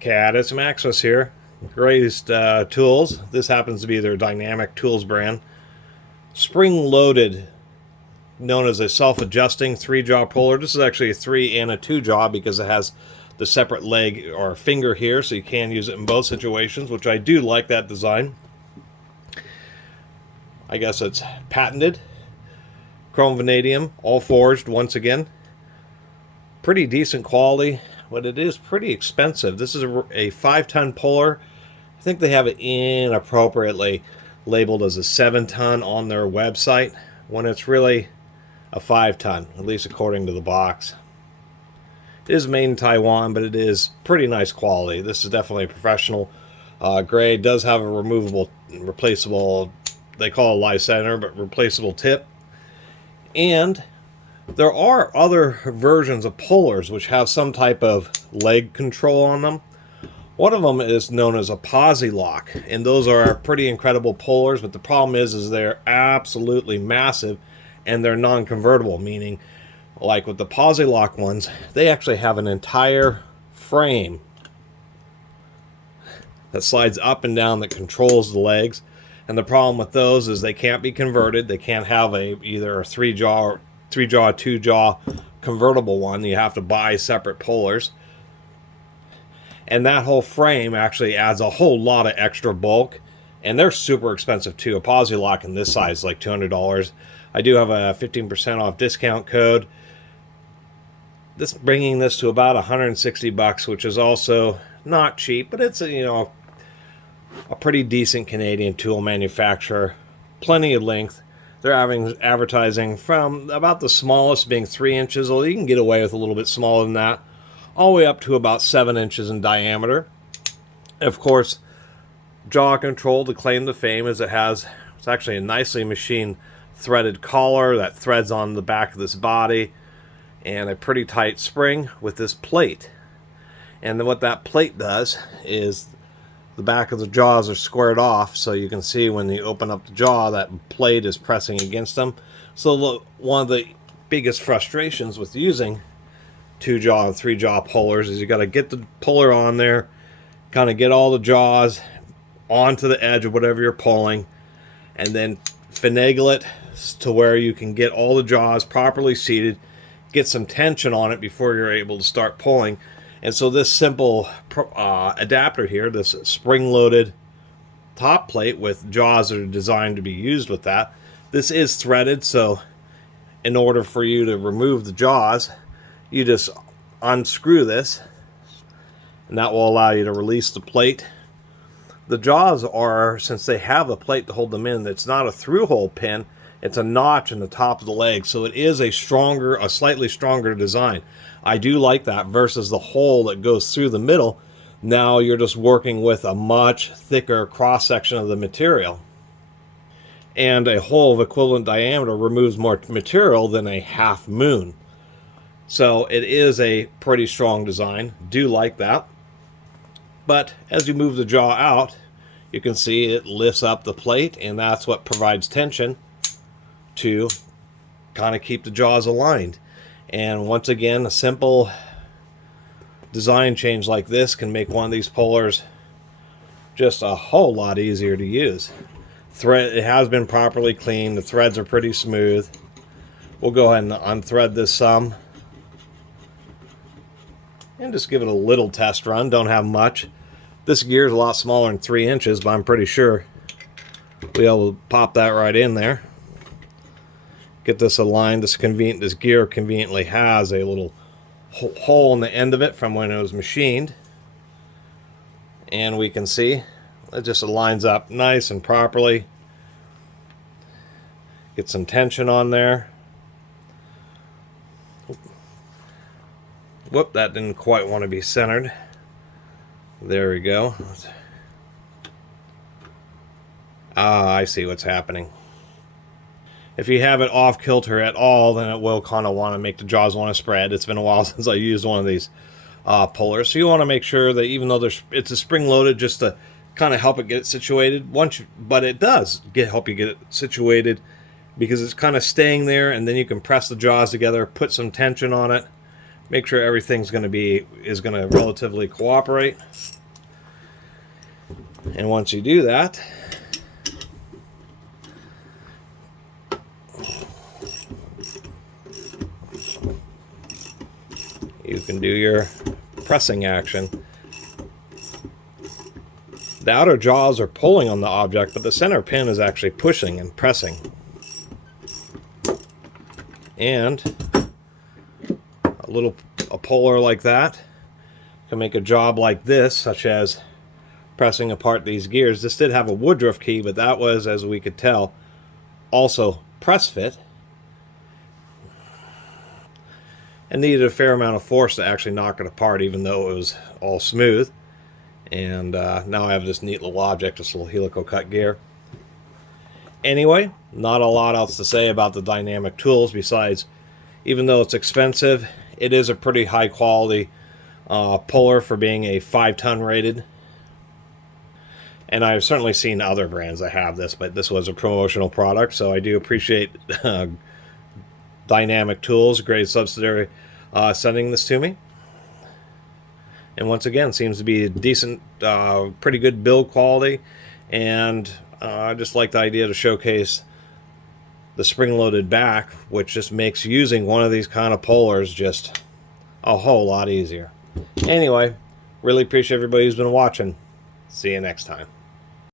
Catus Maximus here. Greatest tools. This happens to be their dynamic tools brand. Spring-loaded, known as a self-adjusting 3-jaw puller. This is actually a 3 and a 2-jaw because it has the separate leg or finger here, so you can use it in both situations, which I do like that design. I guess it's patented. Chrome vanadium, all forged once again. Pretty decent quality, but it is pretty expensive. This is a 5-ton puller. I think they have it inappropriately labeled as a 7-ton on their website when it's really a 5-ton, at least according to the box. It is made in Taiwan, but it is pretty nice quality. This is definitely a professional grade. It does have a removable, replaceable, they call it live center, but replaceable tip. And there are other versions of pullers which have some type of leg control on them. One of them is known as a posi lock, and those are pretty incredible pullers, but the problem is they're absolutely massive and they're non-convertible, meaning like with the posi lock ones, they actually have an entire frame that slides up and down that controls the legs. And the problem with those is they can't be converted. They can't have either a 3-jaw or 2-jaw convertible one. You have to buy separate pullers. And that whole frame actually adds a whole lot of extra bulk. And they're super expensive too. A posi lock in this size is like $200. I do have a 15% off discount code. This bringing this to about $160, which is also not cheap, but it's a pretty decent Canadian tool manufacturer. Plenty of length. They're advertising from about the smallest being 3 inches, although you can get away with a little bit smaller than that, all the way up to about 7 inches in diameter. And of course, jaw control, to claim to fame, is it's actually a nicely machined threaded collar that threads on the back of this body, and a pretty tight spring with this plate. And then what that plate does is the back of the jaws are squared off, so you can see when you open up the jaw, that plate is pressing against them. So one of the biggest frustrations with using 2-jaw and 3-jaw pullers is you got to get the puller on there, kind of get all the jaws onto the edge of whatever you're pulling, and then finagle it to where you can get all the jaws properly seated, get some tension on it before you're able to start pulling. And so this simple adapter here, this spring-loaded top plate with jaws that are designed to be used with that, this is threaded, so in order for you to remove the jaws, you just unscrew this, and that will allow you to release the plate. The jaws are, since they have a plate to hold them in, it's not a through-hole pin, it's a notch in the top of the leg, so it is a slightly stronger design. I do like that versus the hole that goes through the middle. Now you're just working with a much thicker cross-section of the material. And a hole of equivalent diameter removes more material than a half moon. So it is a pretty strong design. Do like that. But as you move the jaw out, you can see it lifts up the plate, and that's what provides tension to kind of keep the jaws aligned. And once again, a simple design change like this can make one of these pullers just a whole lot easier to use. It has been properly cleaned. The threads are pretty smooth. We'll go ahead and unthread this some and just give it a little test run. Don't have much. This gear is a lot smaller than 3 inches, but I'm pretty sure we'll be able to pop that right in there. Get this aligned. This gear conveniently has a little hole in the end of it from when it was machined, and we can see it just lines up nice and properly. Get some tension on there. Whoop, that didn't quite want to be centered. There we go. I see what's happening. If you have it off kilter at all, then it will kind of want to make the jaws want to spread. It's been a while since I used one of these pullers. So you want to make sure that even though it's a spring-loaded, just to kind of help it get it situated. But it does help you get it situated because it's kind of staying there, and then you can press the jaws together, put some tension on it, make sure everything's going to relatively cooperate. And once you do that, you can do your pressing action. The outer jaws are pulling on the object, but the center pin is actually pushing and pressing. And a puller like that can make a job like this, such as pressing apart these gears. This did have a Woodruff key, but that was, as we could tell, also press fit, and needed a fair amount of force to actually knock it apart, even though it was all smooth. And now I have this neat little object, this little helical cut gear. Anyway, not a lot else to say about the dynamic tools, besides, even though it's expensive, it is a pretty high quality puller for being a 5-ton rated. And I've certainly seen other brands that have this, but this was a promotional product, so I do appreciate Dynamic Tools, great subsidiary, sending this to me. And once again, seems to be a decent, pretty good build quality, and I just like the idea to showcase the spring-loaded back, which just makes using one of these kind of pullers just a whole lot easier. Anyway, really appreciate everybody who's been watching. See you next time.